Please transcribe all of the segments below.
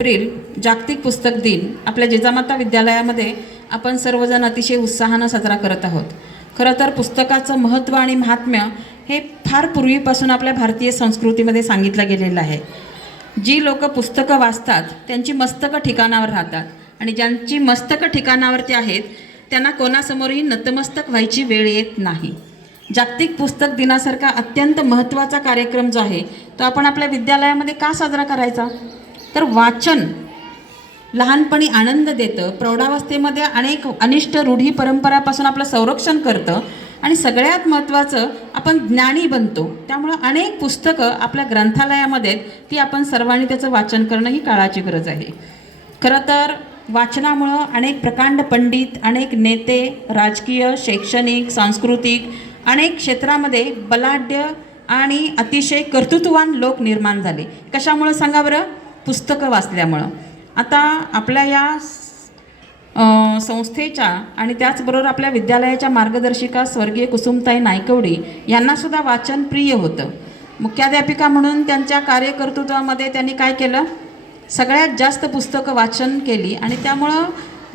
April जागतिक पुस्तक दिन आपल्या जिजामाता विद्यालयामध्ये आपण सर्वजण अतिशय उत्साहानं साजरा करत आहोत. खरं तर पुस्तकाचं महत्त्व आणि महात्म्य हे फार पूर्वीपासून आपल्या भारतीय संस्कृतीमध्ये सांगितलं गेलेलं आहे. जी लोक पुस्तकं वाचतात त्यांची मस्तकं ठिकाणावर राहतात आणि ज्यांची मस्तकं ठिकाणावरती आहेत त्यांना कोणासमोरही नतमस्तक व्हायची वेळ येत नाही. जागतिक पुस्तक दिनासारखा अत्यंत महत्त्वाचा कार्यक्रम जो आहे तो आपण आपल्या विद्यालयामध्ये का साजरा करायचा? तर वाचन लहानपणी आनंद देतं. प्रौढावस्थेमध्ये अनेक अनिष्ट रूढी परंपरापासून आपलं संरक्षण करतं आणि सगळ्यात महत्त्वाचं आपण ज्ञानी बनतो. त्यामुळं अनेक पुस्तकं आपल्या ग्रंथालयामध्ये ती आपण सर्वांनी त्याचं वाचन करणं ही काळाची गरज आहे. खरं तर वाचनामुळं अनेक प्रकांड पंडित अनेक नेते राजकीय शैक्षणिक सांस्कृतिक अनेक क्षेत्रामध्ये बलाढ्य आणि अतिशय कर्तृत्ववान लोक निर्माण झाले. कशामुळं सांगा बरं? पुस्तकं वाचल्यामुळं. आता आपल्या या संस्थेच्या आणि त्याचबरोबर आपल्या विद्यालयाच्या मार्गदर्शिका स्वर्गीय कुसुमताई नायकवडी यांनासुद्धा वाचन प्रिय होतं. मुख्याध्यापिका म्हणून त्यांच्या कार्यकर्तृत्वामध्ये त्यांनी काय केलं? सगळ्यात जास्त पुस्तकं वाचन केली आणि त्यामुळं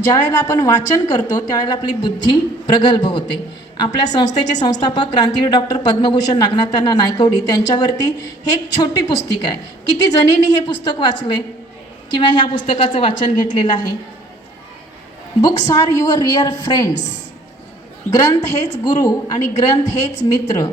ज्यावेळेला आपण वाचन करतो त्यावेळेला आपली बुद्धी प्रगल्भ होते. आपल्या संस्थेचे संस्थापक क्रांतीवीर डॉक्टर पद्मभूषण नागनाथांना नायकवडी त्यांच्यावरती हे एक छोटी पुस्तिका आहे. किती जणींनी हे पुस्तक वाचले? किंवा ह्या पुस्तकाचं वाचन घेतलेलं आहे? Books are your real friends ग्रंथ हेच गुरु आणि ग्रंथ हेच मित्र.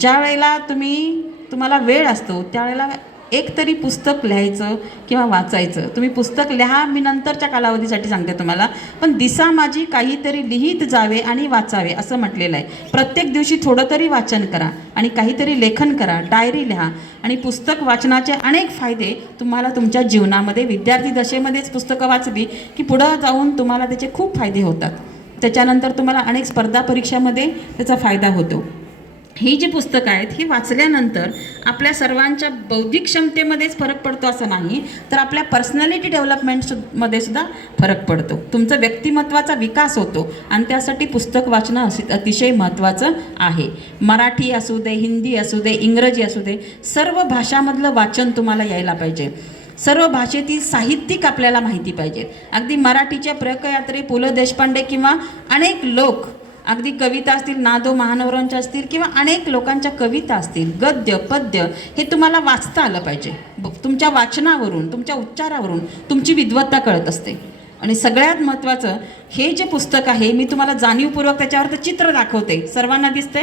ज्या वेळेला तुम्ही तुम्हाला वेळ असतो त्यावेळेला एक तरी पुस्तक लिहायचं किंवा वाचायचं. तुम्ही पुस्तक लिहा मी नंतरच्या कालावधीसाठी सांगते तुम्हाला. पण दिसा माझी काहीतरी लिहित जावे आणि वाचावे असं म्हटलेलं आहे. प्रत्येक दिवशी थोडं तरी वाचन करा आणि काहीतरी लेखन करा डायरी लिहा आणि पुस्तक वाचनाचे अनेक फायदे तुम्हाला तुमच्या जीवनामध्ये विद्यार्थी दशेमध्येच पुस्तकं वाचली की पुढं जाऊन तुम्हाला त्याचे खूप फायदे होतात. त्याच्यानंतर तुम्हाला अनेक स्पर्धा परीक्षामध्ये त्याचा फायदा होतो. ही जी पुस्तकं आहेत ही वाचल्यानंतर आपल्या सर्वांच्या बौद्धिक क्षमतेमध्येच फरक पडतो असं नाही तर आपल्या पर्सनॅलिटी डेव्हलपमेंट सु मध्ये सुद्धा फरक पडतो. तुमचं व्यक्तिमत्वाचा विकास होतो आणि त्यासाठी पुस्तक वाचणं असे अतिशय महत्त्वाचं आहे. मराठी असू दे हिंदी असू दे इंग्रजी असू दे सर्व भाषामधलं वाचन तुम्हाला यायला पाहिजे. सर्व भाषेतील साहित्यिक आपल्याला माहिती पाहिजे. अगदी मराठीच्या प्रकयात्रे पु ल देशपांडे किंवा अनेक लोक अगदी कविता असतील नादो महानवरांच्या असतील किंवा अनेक लोकांच्या कविता असतील गद्य पद्य हे तुम्हाला वाचता आलं पाहिजे. तुमच्या वाचनावरून तुमच्या उच्चारावरून तुमची विद्वत्ता कळत असते. आणि सगळ्यात महत्त्वाचं हे जे पुस्तक आहे मी तुम्हाला जाणीवपूर्वक त्याच्यावरचं चित्र दाखवते. सर्वांना दिसते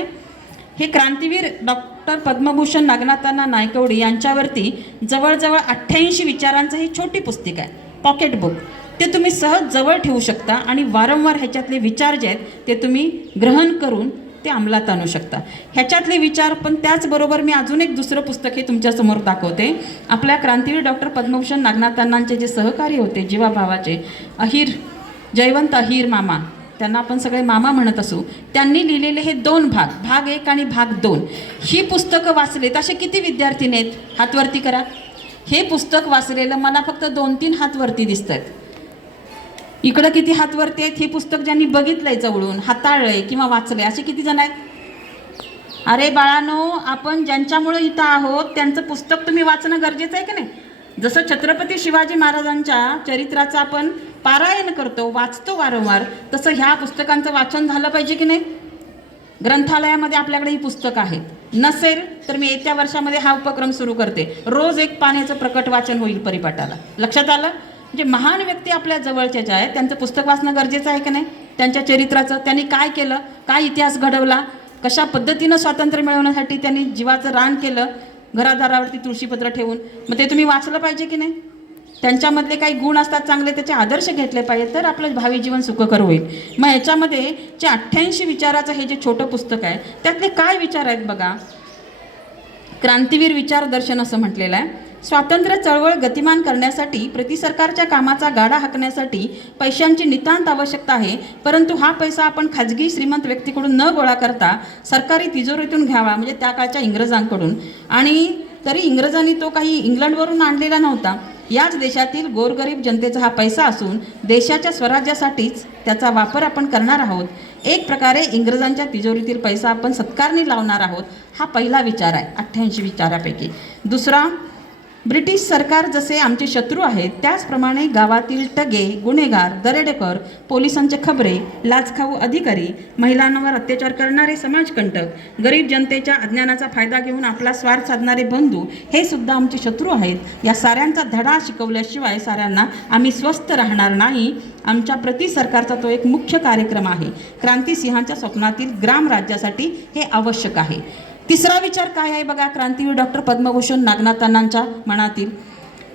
हे क्रांतीवीर डॉक्टर पद्मभूषण नागनाथांना नायकवडी यांच्यावरती जवळजवळ अठ्ठ्याऐंशी विचारांचं ही छोटी पुस्तिका आहे. Pocket book. ते तुम्ही सहज जवळ ठेवू शकता आणि वारंवार ह्याच्यातले विचार जे आहेत ते तुम्ही ग्रहण करून ते अंमलात आणू शकता. ह्याच्यातले विचार पण त्याचबरोबर मी अजून एक दुसरं पुस्तक हे तुमच्यासमोर दाखवते. आपल्या क्रांतीवीर डॉक्टर पद्मभूषण नागनाथांनांचे जे सहकारी होते जीवाभावाचे अहिर जयवंत अहिर मामा त्यांना आपण सगळे मामा म्हणत असू त्यांनी लिहिलेले हे दोन भाग भाग एक आणि भाग दोन. ही पुस्तकं वाचलेत असे किती विद्यार्थीने आहेत हातवरती करा. हे पुस्तक वाचलेलं मला फक्त दोन तीन हातवरती दिसत आहेत इकडं किती हात वरती आहेत हे पुस्तक ज्यांनी बघितलंय जवळून हाताळलंय किंवा वाचलंय असे किती जण आहेत? अरे बाळानो आपण ज्यांच्यामुळे इथं आहोत त्यांचं पुस्तक तुम्ही वाचणं गरजेचं आहे की नाही? जसं छत्रपती शिवाजी महाराजांच्या चरित्राचं आपण पारायण करतो वाचतो वारंवार तसं ह्या पुस्तकांचं वाचन झालं पाहिजे की नाही? ग्रंथालयामध्ये आपल्याकडे ही पुस्तकं आहेत. नसेल तर मी येत्या वर्षामध्ये हा उपक्रम सुरू करते. रोज एक पाण्याचं प्रकट वाचन होईल परिपाठाला. लक्षात आलं? म्हणजे महान व्यक्ती आपल्या जवळच्या ज्या आहेत त्यांचं पुस्तक वाचणं गरजेचं आहे की नाही? त्यांच्या चरित्राचं त्यांनी काय केलं काय इतिहास घडवला कशा पद्धतीनं स्वातंत्र्य मिळवण्यासाठी त्यांनी जीवाचं रान केलं घरादारावरती तुळशीपत्र ठेवून. मग ते तुम्ही वाचलं पाहिजे की नाही? त्यांच्यामधले काही गुण असतात चांगले त्याचे आदर्श घेतले पाहिजे तर आपलं भावी जीवन सुखकर होईल. मग ह्याच्यामध्ये जे अठ्ठ्याऐंशी विचाराचं हे जे छोटं पुस्तक आहे त्यातले काय विचार आहेत बघा? क्रांतीवीर विचार दर्शन असं म्हटलेलं आहे. स्वातंत्र्य चळवळ गतिमान करण्यासाठी प्रतिसरकारच्या कामाचा गाडा हाकण्यासाठी पैशांची नितांत आवश्यकता आहे. परंतु हा पैसा आपण खाजगी श्रीमंत व्यक्तीकडून न गोळा करता सरकारी तिजोरीतून घ्यावा म्हणजे त्या काळच्या इंग्रजांकडून. आणि तरी इंग्रजांनी तो काही इंग्लंडवरून आणलेला नव्हता. याच देशातील गोरगरीब जनतेचा हा पैसा असून देशाच्या स्वराज्यासाठीच त्याचा वापर आपण करणार आहोत. एक प्रकारे इंग्रजांच्या तिजोरीतील पैसा आपण सत्कारणी लावणार आहोत हा पहिला विचार आहे अठ्ठ्याऐंशी विचारापैकी. दुसरा ब्रिटिश सरकार जसे आमचे शत्रू आहेत त्याचप्रमाणे गावातील टगे गुन्हेगार दरेडेकर पोलिसांचे खबरे लाचखाऊ अधिकारी महिलांवर अत्याचार करणारे समाजकंटक गरीब जनतेच्या अज्ञानाचा फायदा घेऊन आपला स्वार्थ साधणारे बंधू हे सुद्धा आमचे शत्रू आहेत. या साऱ्यांचा धडा शिकवल्याशिवाय साऱ्यांना आम्ही स्वस्थ राहणार नाही. आमच्या प्रति सरकारचा तो एक मुख्य कार्यक्रम आहे. क्रांतिसिंहांच्या स्वप्नातील ग्राम राज्यासाठी हे आवश्यक आहे. तिसरा विचार काय आहे बघा क्रांतीवीर डॉक्टर पद्मभूषण नागनाथांनांच्या मनातील?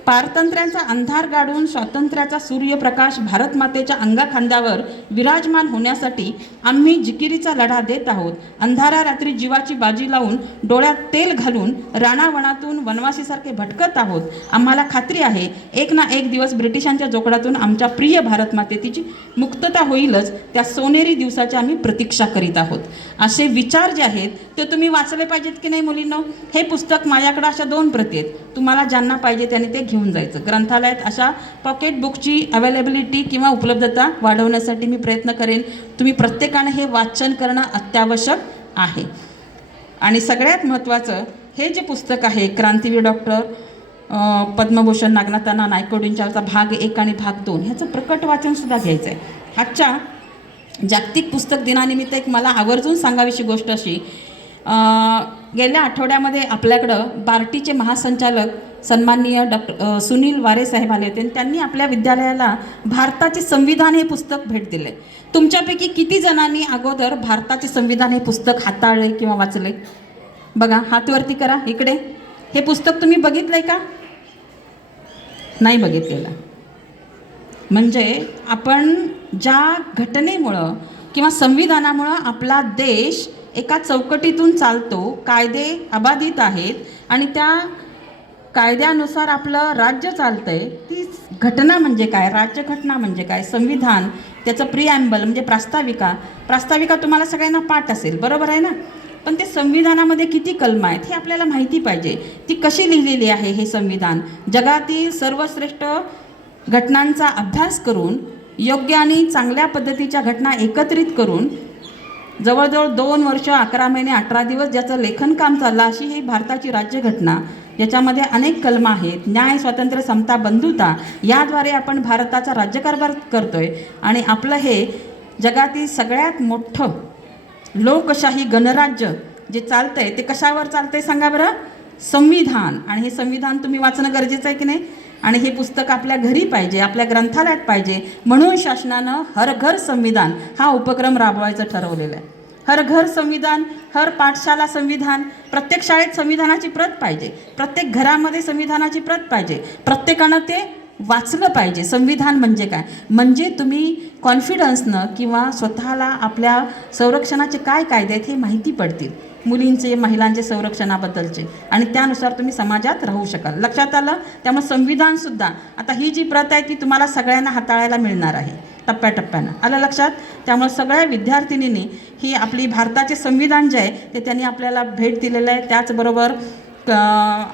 पारतंत्र्यांचा अंधार गाडून स्वातंत्र्याचा सूर्यप्रकाश भारतमातेच्या अंगाखांद्यावर विराजमान होण्यासाठी आम्ही जिकिरीचा लढा देत आहोत. अंधारा रात्री जीवाची बाजी लावून डोळ्यात तेल घालून राणावणातून वनवासीसारखे भटकत आहोत. आम्हाला खात्री आहे एक ना एक दिवस ब्रिटिशांच्या जोकडातून आमच्या प्रिय भारतमाते तिची मुक्तता होईलच त्या सोनेरी दिवसाची आम्ही प्रतीक्षा करीत आहोत. असे विचार जे आहेत ते तुम्ही वाचले पाहिजेत की नाही मुलींनो? हे पुस्तक माझ्याकडे अशा दोन प्रती आहेत. तुम्हाला ज्यांना पाहिजे त्यांनी ते घेऊन जायचं. ग्रंथालयात अशा पॉकेट बुकची अवेलेबिलिटी किंवा उपलब्धता वाढवण्यासाठी मी प्रयत्न करेन. तुम्ही प्रत्येकानं हे वाचन करणं अत्यावश्यक आहे. आणि सगळ्यात महत्त्वाचं हे जे पुस्तक आहे क्रांतीवीर डॉक्टर पद्मभूषण नागनाथांना नायकोडींच्याचा भाग एक आणि भाग दोन ह्याचं प्रकट वाचनसुद्धा घ्यायचं आहे आजच्या जागतिक पुस्तक दिनानिमित्त एक मला आवर्जून सांगावीशी गोष्ट अशी. गेल्या आठवड्यामध्ये आपल्याकडं बार्टीचे महासंचालक सन्माननीय डॉक्टर सुनील वारे साहेब आले होते आणि त्यांनी आपल्या विद्यालयाला भारताचे संविधान हे पुस्तक भेट दिले. तुमच्यापैकी किती जणांनी अगोदर भारताचे संविधान हे पुस्तक हाताळले किंवा वाचले? बघा हातवरती करा इकडे. हे पुस्तक तुम्ही बघितलंय का? नाही बघितलेलं. म्हणजे आपण ज्या घटनेमुळं किंवा संविधानामुळं आपला देश एका चौकटीतून चालतो कायदे अबाधित आहेत आणि त्या कायद्यानुसार आपलं राज्य चालतंय. ती घटना म्हणजे काय? राज्यघटना म्हणजे काय? संविधान त्याचं प्रिॲम्बल म्हणजे प्रास्ताविका. प्रास्ताविका तुम्हाला सगळ्यांना पाठ असेल बरोबर आहे ना? पण ते संविधानामध्ये किती कलम आहेत हे आपल्याला माहिती पाहिजे. ती कशी लिहिलेली आहे हे संविधान? जगातील सर्वश्रेष्ठ घटनांचा अभ्यास करून योग्य आणि चांगल्या पद्धतीच्या घटना एकत्रित करून जवळजवळ दोन वर्ष अकरा महिने अठरा दिवस ज्याचं लेखन काम चाललं अशी ही भारताची राज्यघटना याच्यामध्ये अनेक कलम आहेत. न्याय स्वातंत्र्य समता बंधुता याद्वारे आपण भारताचा राज्यकारभार करतोय. आणि आपलं हे जगातील सगळ्यात मोठं लोकशाही गणराज्य जे चालतंय ते कशावर चालतंय सांगा बरं? संविधान. आणि हे संविधान तुम्ही वाचणं गरजेचं आहे की नाही? आणि हे पुस्तक आपल्या घरी पाहिजे आपल्या ग्रंथालयात पाहिजे. म्हणून शासनानं हर घर संविधान हा उपक्रम राबवायचं ठरवलेला आहे. हर घर संविधान हर पाठशाला संविधान प्रत्येक शाळेत संविधानाची प्रत पाहिजे. प्रत्येक घरामध्ये संविधानाची प्रत पाहिजे. प्रत्येकानं ते वाचलं पाहिजे. संविधान म्हणजे काय? म्हणजे तुम्ही कॉन्फिडन्सनं किंवा स्वतःला आपल्या संरक्षणाचे काय कायदे आहेत हे माहिती पडतील. मुलींचे महिलांचे संरक्षणाबद्दलचे. आणि त्यानुसार तुम्ही समाजात राहू शकाल. लक्षात आलं? त्यामुळे संविधानसुद्धा आता ही जी प्रत आहे ती तुम्हाला सगळ्यांना हाताळायला मिळणार आहे. टप्प्याटप्प्यानं. आलं लक्षात? त्यामुळे सगळ्या विद्यार्थिनींनी ही आपली भारताचे संविधान जे आहे ते त्यांनी आपल्याला भेट दिलेलं आहे. त्याचबरोबर क-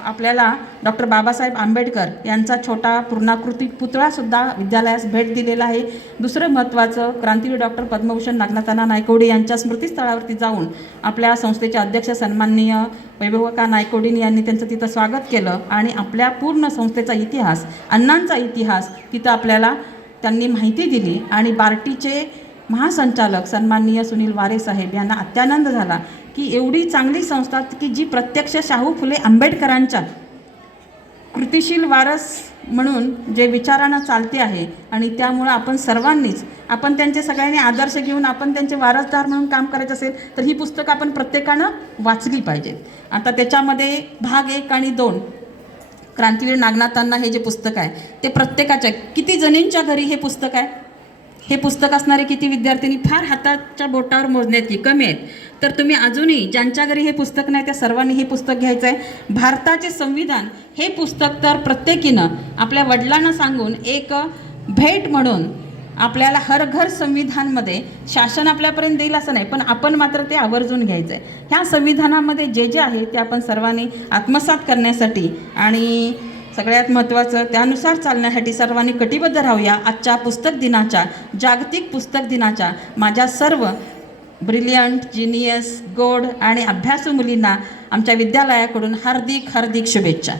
आपल्याला डॉक्टर बाबासाहेब आंबेडकर यांचा छोटा पूर्णाकृती पुतळासुद्धा विद्यालयास भेट दिलेला आहे. दुसरं महत्त्वाचं क्रांतीवीर डॉक्टर पद्मभूषण नागनाथांना नायकोडे यांच्या स्मृतीस्थळावरती जाऊन आपल्या संस्थेचे अध्यक्ष सन्माननीय वैभवका नायकोडीन यांनी त्यांचं तिथं स्वागत केलं आणि आपल्या पूर्ण संस्थेचा इतिहास अण्णांचा इतिहास तिथं आपल्याला त्यांनी माहिती दिली आणि बार्टीचे महासंचालक सन्माननीय सुनील वारे साहेब यांना अत्यानंद झाला की एवढी चांगली संस्था की जी प्रत्यक्ष शाहू फुले आंबेडकरांच्या कृतिशील वारस म्हणून जे विचारानं चालते आहे आणि त्यामुळं आपण सर्वांनीच आपण त्यांचे सगळ्यांनी आदर्श घेऊन आपण त्यांचे वारसदार म्हणून काम करायचं असेल तर ही पुस्तकं आपण प्रत्येकानं वाचली पाहिजेत. आता त्याच्यामध्ये भाग एक आणि दोन क्रांतीवीर नागनाथांना हे जे पुस्तक आहे ते प्रत्येकाच्या किती जणींच्या घरी हे पुस्तक आहे? हे पुस्तक असणारे किती विद्यार्थिनी फार हाताच्या बोटावर मोजण्यात कमी आहेत? तर तुम्ही अजूनही ज्यांच्या घरी हे पुस्तक नाही त्या सर्वांनी हे पुस्तक घ्यायचं आहे. भारताचे संविधान हे पुस्तक तर प्रत्येकीनं आपल्या वडिलांना सांगून एक भेट म्हणून आपल्याला हर घर संविधानमध्ये शासन आपल्यापर्यंत देईल असं नाही पण आपण मात्र ते आवर्जून घ्यायचं आहे ह्या संविधानामध्ये जे जे आहे ते आपण सर्वांनी आत्मसात करण्यासाठी आणि सगळ्यात महत्त्वाचं त्यानुसार चालण्यासाठी सर्वांनी कटिबद्ध राहूया. आजच्या पुस्तक दिनाच्या जागतिक पुस्तक दिनाच्या माझ्या सर्व ब्रिलियंट जिनियस गोड आणि अभ्यासू मुलींना आमच्या विद्यालयाकडून हार्दिक हार्दिक शुभेच्छा.